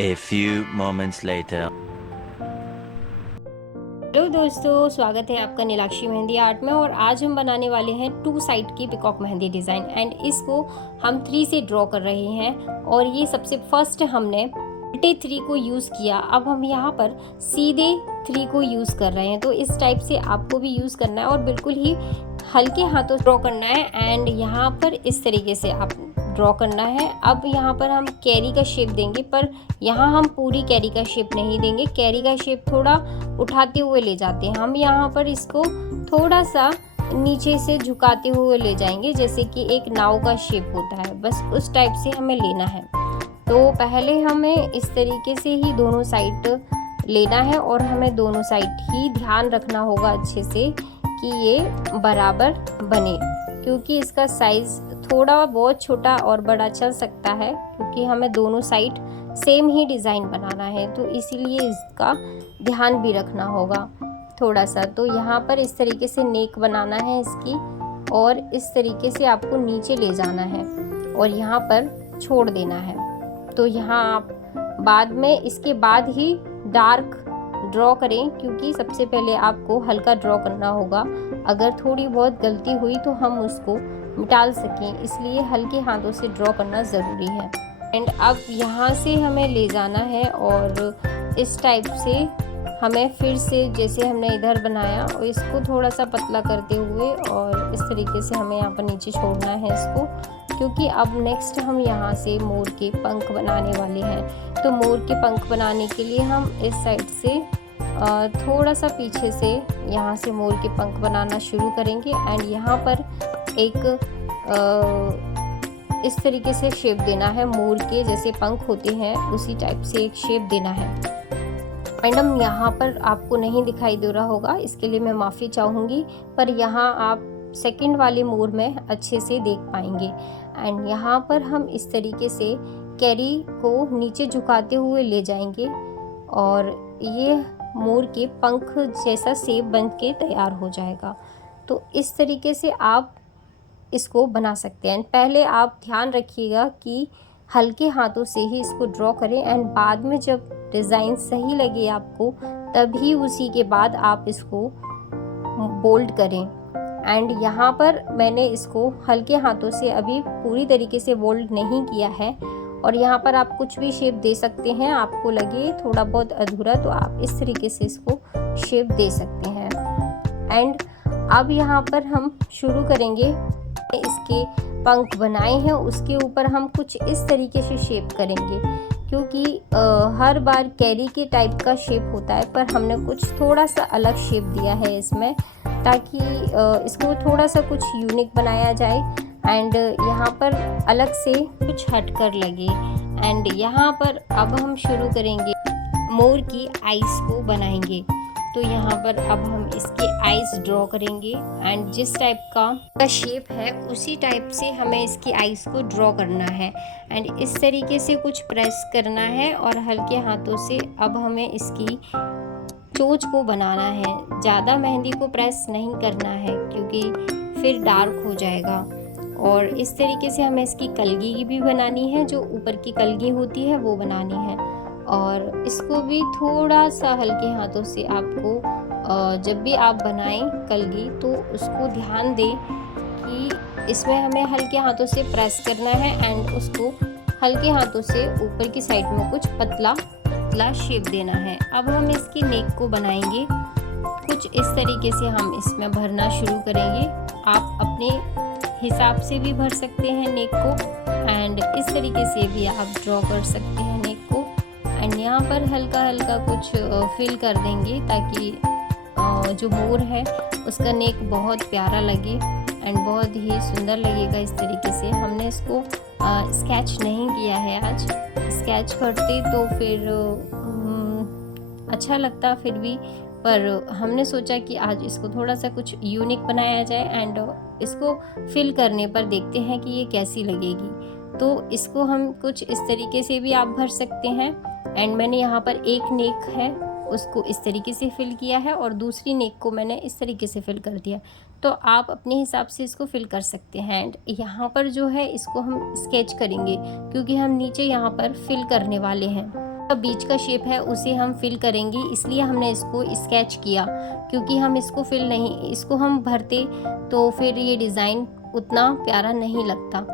A few moments later. Hello दोस्तों, स्वागत है आपका नीलाक्षी मेहंदी आर्ट में। और आज हम बनाने वाले हैं 2 साइड की पिकॉक मेहंदी डिज़ाइन एंड इसको हम 3 से ड्रॉ कर रहे हैं। और ये सबसे फर्स्ट हमने उल्टे 3 को यूज़ किया, अब हम यहाँ पर सीधे 3 को यूज़ कर रहे हैं। तो इस टाइप से आपको भी यूज़ करना है और बिल्कुल ही हल्के हाथों ड्रॉ करना है एंड यहाँ पर इस तरीके से आप ड्रॉ करना है। अब यहाँ पर हम कैरी का शेप देंगे, पर यहाँ हम पूरी कैरी का शेप नहीं देंगे। कैरी का शेप थोड़ा उठाते हुए ले जाते हैं हम, यहाँ पर इसको थोड़ा सा नीचे से झुकाते हुए ले जाएंगे, जैसे कि एक नाव का शेप होता है, बस उस टाइप से हमें लेना है। तो पहले हमें इस तरीके से ही दोनों साइड लेना है और हमें दोनों साइड ही ध्यान रखना होगा अच्छे से कि ये बराबर बने, क्योंकि इसका साइज़ थोड़ा बहुत छोटा और बड़ा चल सकता है, क्योंकि हमें दोनों साइड सेम ही डिज़ाइन बनाना है, तो इसीलिए इसका ध्यान भी रखना होगा थोड़ा सा। तो यहाँ पर इस तरीके से नेक बनाना है इसकी, और इस तरीके से आपको नीचे ले जाना है और यहाँ पर छोड़ देना है। तो यहाँ आप बाद में इसके बाद ही डार्क ड्रॉ करें, क्योंकि सबसे पहले आपको हल्का ड्रॉ करना होगा। अगर थोड़ी बहुत गलती हुई तो हम उसको मिटाल सकें, इसलिए हल्के हाथों से ड्रॉ करना ज़रूरी है। एंड अब यहाँ से हमें ले जाना है और इस टाइप से हमें फिर से जैसे हमने इधर बनाया और इसको थोड़ा सा पतला करते हुए और इस तरीके से हमें यहाँ पर नीचे छोड़ना है इसको, क्योंकि अब नेक्स्ट हम यहाँ से मोर के पंख बनाने वाले हैं। तो मोर के पंख बनाने के लिए हम इस साइड से थोड़ा सा पीछे से यहाँ से मोर के पंख बनाना शुरू करेंगे एंड यहाँ पर एक इस तरीके से शेप देना है। मोर के जैसे पंख होते हैं उसी टाइप से एक शेप देना है। मैडम यहाँ पर आपको नहीं दिखाई दे रहा होगा, इसके लिए मैं माफ़ी चाहूँगी, पर यहाँ आप सेकंड वाले मोर में अच्छे से देख पाएंगे। एंड यहाँ पर हम इस तरीके से कैरी को नीचे झुकाते हुए ले जाएंगे और ये मोर के पंख जैसा शेप बन के तैयार हो जाएगा। तो इस तरीके से आप इसको बना सकते हैं। पहले आप ध्यान रखिएगा कि हल्के हाथों से ही इसको ड्रॉ करें एंड बाद में जब डिज़ाइन सही लगे आपको, तभी उसी के बाद आप इसको बोल्ड करें। एंड यहाँ पर मैंने इसको हल्के हाथों से अभी पूरी तरीके से बोल्ड नहीं किया है, और यहाँ पर आप कुछ भी शेप दे सकते हैं। आपको लगे थोड़ा बहुत अधूरा तो आप इस तरीके से इसको शेप दे सकते हैं। एंड अब यहाँ पर हम शुरू करेंगे, इसके पंख बनाए हैं उसके ऊपर हम कुछ इस तरीके से शेप करेंगे, क्योंकि हर बार कैरी के टाइप का शेप होता है, पर हमने कुछ थोड़ा सा अलग शेप दिया है इसमें, ताकि इसको थोड़ा सा कुछ यूनिक बनाया जाए एंड यहाँ पर अलग से कुछ हट कर लगे। एंड यहाँ पर अब हम शुरू करेंगे, मोर की आइज़ को बनाएंगे। तो यहाँ पर अब हम इसके आइज़ ड्रॉ करेंगे एंड जिस टाइप का शेप है उसी टाइप से हमें इसकी आइज़ को ड्रॉ करना है एंड इस तरीके से कुछ प्रेस करना है और हल्के हाथों से अब हमें इसकी चोंच को बनाना है। ज़्यादा मेहंदी को प्रेस नहीं करना है, क्योंकि फिर डार्क हो जाएगा। और इस तरीके से हमें इसकी कलगी भी बनानी है, जो ऊपर की कलगी होती है वो बनानी है। और इसको भी थोड़ा सा हल्के हाथों से आपको जब भी आप बनाएं कलगी, तो उसको ध्यान दें कि इसमें हमें हल्के हाथों से प्रेस करना है एंड उसको हल्के हाथों से ऊपर की साइड में कुछ पतला पतला शेप देना है। अब हम इसकी नेक को बनाएंगे, कुछ इस तरीके से हम इसमें भरना शुरू करेंगे। आप अपने हिसाब से भी भर सकते हैं नेक को एंड इस तरीके से भी आप ड्रॉ कर सकते हैं नेक को। एंड यहाँ पर हल्का हल्का कुछ फिल कर देंगे, ताकि जो मोर है उसका नेक बहुत प्यारा लगे एंड बहुत ही सुंदर लगेगा। इस तरीके से हमने इसको स्केच नहीं किया है आज, स्केच करते तो फिर अच्छा लगता फिर भी, पर हमने सोचा कि आज इसको थोड़ा सा कुछ यूनिक बनाया जाए एंड इसको फिल करने पर देखते हैं कि ये कैसी लगेगी। तो इसको हम कुछ इस तरीके से भी आप भर सकते हैं। एंड मैंने यहाँ पर एक नेक है उसको इस तरीके से फिल किया है और दूसरी नेक को मैंने इस तरीके से फिल कर दिया। तो आप अपने हिसाब से इसको फिल कर सकते हैं। एंड यहाँ पर जो है इसको हम स्केच करेंगे, क्योंकि हम नीचे यहाँ पर फिल करने वाले हैं। बीच का शेप है उसे हम फिल करेंगे, इसलिए हमने इसको स्केच किया, क्योंकि हम इसको हम भरते तो फिर ये डिज़ाइन उतना प्यारा नहीं लगता,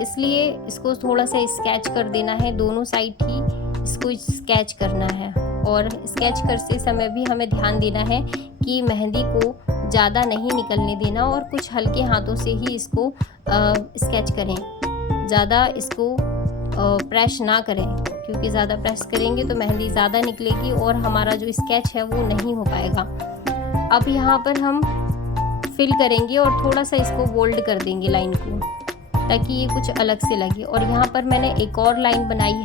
इसलिए इसको थोड़ा सा स्केच कर देना है। दोनों साइड ही इसको स्केच करना है, और स्केच करते समय भी हमें ध्यान देना है कि मेहंदी को ज़्यादा नहीं निकलने देना, और कुछ हल्के हाथों से ही इसको स्केच करें, ज़्यादा इसको प्रेस ना करें, क्योंकि ज़्यादा प्रेस करेंगे तो मेहंदी ज़्यादा निकलेगी और हमारा जो स्केच है वो नहीं हो पाएगा। अब यहाँ पर हम फिल करेंगे और थोड़ा सा इसको बोल्ड कर देंगे लाइन को, ताकि ये कुछ अलग से लगे। और यहाँ पर मैंने एक और लाइन बनाई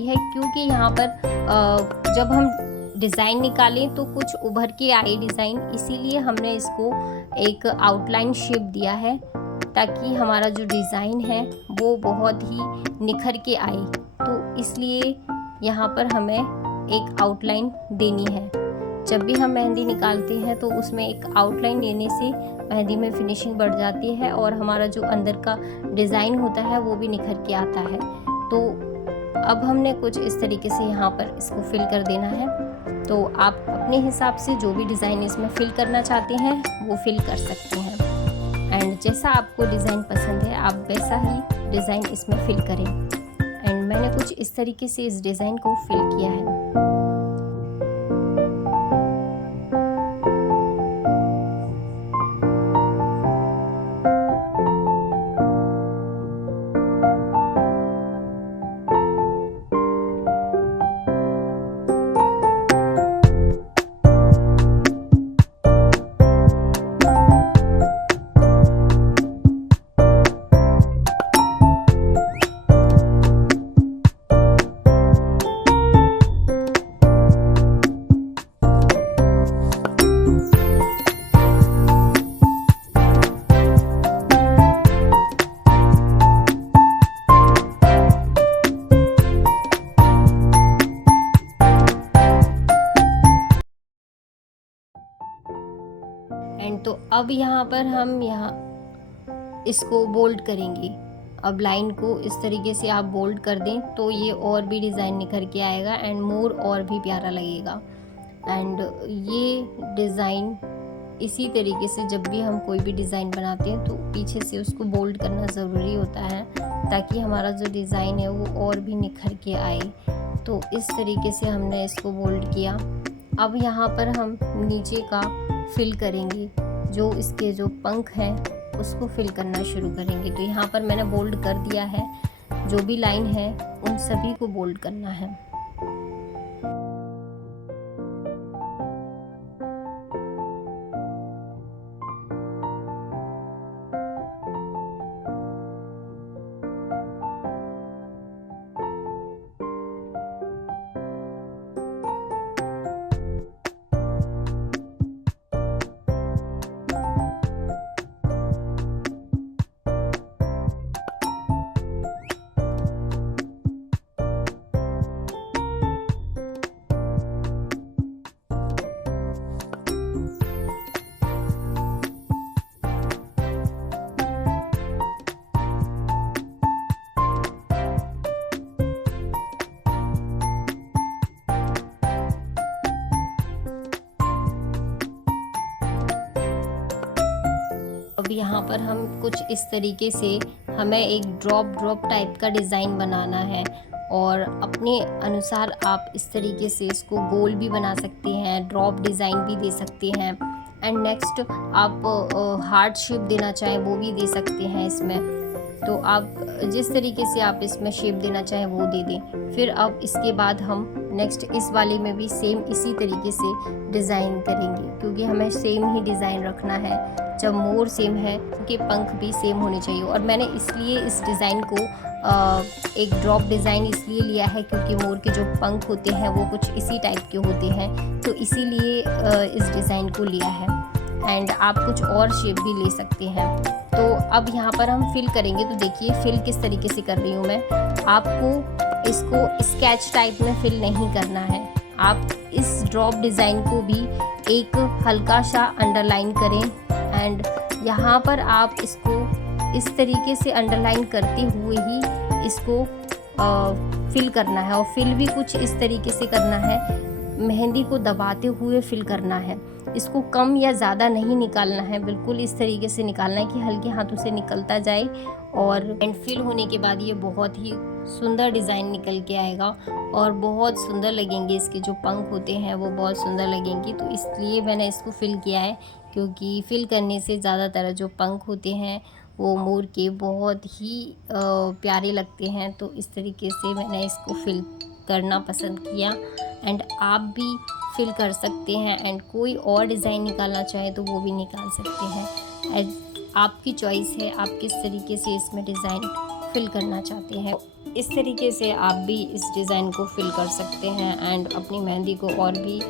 है, क्योंकि यहाँ पर जब हम डिज़ाइन निकालें तो कुछ उभर के आए डिज़ाइन, इसीलिए हमने इसको एक आउटलाइन शेप दिया है, ताकि हमारा जो डिज़ाइन है वो बहुत ही निखर के आए। तो इसलिए यहाँ पर हमें एक आउटलाइन देनी है। जब भी हम मेहंदी निकालते हैं तो उसमें एक आउटलाइन देने से मेहंदी में फिनिशिंग बढ़ जाती है, और हमारा जो अंदर का डिज़ाइन होता है वो भी निखर के आता है। तो अब हमने कुछ इस तरीके से यहाँ पर इसको फिल कर देना है। तो आप अपने हिसाब से जो भी डिज़ाइन इसमें फिल करना चाहते हैं वो फिल कर सकते हैं, एंड जैसा आपको डिज़ाइन पसंद है आप वैसा ही डिज़ाइन इसमें फिल करें। एंड मैंने कुछ इस तरीके से इस डिज़ाइन को फिल किया है। तो अब यहाँ पर हम इसको बोल्ड करेंगे। अब लाइन को इस तरीके से आप बोल्ड कर दें तो ये और भी डिज़ाइन निखर के आएगा एंड मोर और भी प्यारा लगेगा। एंड ये डिज़ाइन इसी तरीके से जब भी हम कोई भी डिज़ाइन बनाते हैं तो पीछे से उसको बोल्ड करना ज़रूरी होता है, ताकि हमारा जो डिज़ाइन है वो और भी निखर के आए। तो इस तरीके से हमने इसको बोल्ड किया। अब यहाँ पर हम नीचे का फिल करेंगे, जो इसके जो पंख हैं उसको फिल करना शुरू करेंगे। तो यहाँ पर मैंने बोल्ड कर दिया है, जो भी लाइन है उन सभी को बोल्ड करना है। अब यहाँ पर हम कुछ इस तरीके से हमें एक ड्रॉप टाइप का डिज़ाइन बनाना है, और अपने अनुसार आप इस तरीके से इसको गोल भी बना सकते हैं, ड्रॉप डिज़ाइन भी दे सकते हैं। एंड नेक्स्ट आप हार्ट शेप देना चाहें वो भी दे सकते हैं इसमें। तो आप जिस तरीके से आप इसमें शेप देना चाहें वो दे दें। फिर अब इसके बाद हम नेक्स्ट इस वाले में भी सेम इसी तरीके से डिज़ाइन करेंगे, क्योंकि हमें सेम ही डिज़ाइन रखना है। जब मोर सेम है उनके पंख भी सेम होने चाहिए। और मैंने इसलिए इस डिज़ाइन को एक ड्रॉप डिज़ाइन इसलिए लिया है क्योंकि मोर के जो पंख होते हैं वो कुछ इसी टाइप के होते हैं, तो इसीलिए इस डिज़ाइन को लिया है। एंड आप कुछ और शेप भी ले सकते हैं। तो अब यहाँ पर हम फिल करेंगे। तो देखिए फिल किस तरीके से कर रही हूँ मैं। आपको इसको स्केच टाइप में फिल नहीं करना है, आप इस ड्रॉप डिज़ाइन को भी एक हल्का सा अंडरलाइन करें। एंड यहाँ पर आप इसको इस तरीके से अंडरलाइन करते हुए ही इसको फिल करना है। और फिल भी कुछ इस तरीके से करना है, मेहंदी को दबाते हुए फिल करना है। इसको कम या ज़्यादा नहीं निकालना है, बिल्कुल इस तरीके से निकालना है कि हल्के हाथों से निकलता जाए। और एंड फिल होने के बाद ये बहुत ही सुंदर डिज़ाइन निकल के आएगा और बहुत सुंदर लगेंगे। इसके जो पंख होते हैं वो बहुत सुंदर लगेंगे, तो इसलिए मैंने इसको फिल किया है, क्योंकि फिल करने से ज़्यादातर जो पंख होते हैं वो मोर के बहुत ही प्यारे लगते हैं। तो इस तरीके से मैंने इसको फिल करना पसंद किया। एंड आप भी फिल कर सकते हैं, एंड कोई और डिज़ाइन निकालना चाहे तो वो भी निकाल सकते हैं। एज आपकी चॉइस है, आप किस तरीके से इसमें डिज़ाइन फिल करना चाहते हैं। इस तरीके से आप भी इस डिज़ाइन को फिल कर सकते हैं एंड अपनी मेहंदी को और भी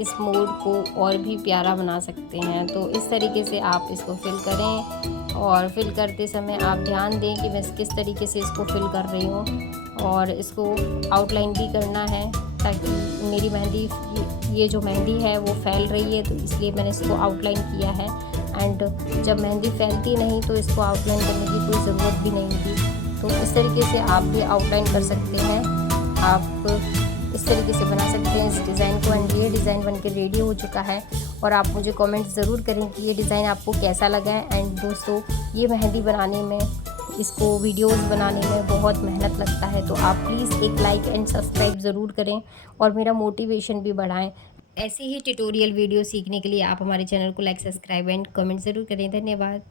इस मोर को और भी प्यारा बना सकते हैं। तो इस तरीके से आप इसको फिल करें, और फिल करते समय आप ध्यान दें कि मैं किस तरीके से इसको फिल कर रही हूँ। और इसको आउटलाइन भी करना है, ताकि मेरी मेहंदी ये जो मेहंदी है वो फैल रही है, तो इसलिए मैंने इसको आउटलाइन किया है। एंड जब मेहंदी फैलती नहीं तो इसको आउटलाइन करने की कोई ज़रूरत भी नहीं थी। तो इस तरीके से आप भी आउटलाइन कर सकते हैं, आप इस तरीके से बना सकते हैं इस डिज़ाइन को। एंड ये डिज़ाइन बनके रेडी हो चुका है, और आप मुझे कमेंट ज़रूर करें कि ये डिज़ाइन आपको कैसा लगा है। एंड दोस्तों, ये मेहंदी बनाने में, इसको वीडियोस बनाने में बहुत मेहनत लगता है, तो आप प्लीज़ एक लाइक एंड सब्सक्राइब ज़रूर करें और मेरा मोटिवेशन भी बढ़ाएं। ऐसे ही ट्यूटोरियल वीडियो सीखने के लिए आप हमारे चैनल को लाइक, सब्सक्राइब एंड कमेंट ज़रूर करें। धन्यवाद।